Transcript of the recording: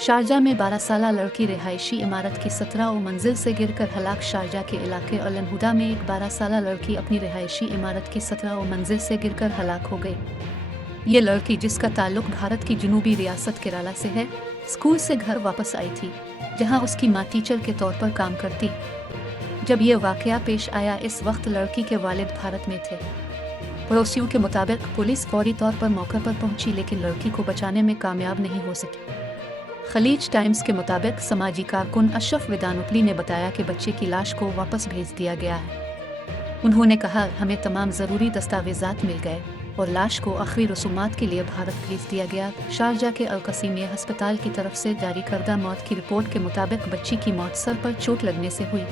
Sharjah में 12 साला लड़की रिहायशी इमारत की 17वीं मंजिल से गिरकर हलाक। शारजा के इलाके अल-हुदा में एक 12 साला लड़की अपनी रिहायशी इमारत की 17वीं मंजिल से गिरकर हलाक हो गई। ये लड़की, जिसका ताल्लुक भारत की जुनूबी रियासत केरला से है, स्कूल से घर वापस आई थी, जहां उसकी मां टीचर के तौर पर काम करती। जब ये वाकया पेश आया, इस वक्त लड़की के वालिद भारत में थे। पड़ोसियों के मुताबिक पुलिस फौरी तौर पर मौके पर पहुंची, लेकिन लड़की को बचाने में कामयाब नहीं हो सकी। खलीज टाइम्स के मुताबिक समाजी कारकुन अशरफ विदानुपली ने बताया कि बच्चे की लाश को वापस भेज दिया गया है। उन्होंने कहा, हमें तमाम ज़रूरी दस्तावेजात मिल गए और लाश को आखिरी रसूमात के लिए भारत भेज दिया गया। शारजा के अल-कसीमिया अस्पताल की तरफ से जारी करदा मौत की रिपोर्ट के मुताबिक बच्ची की मौत सर पर चोट लगने से हुई।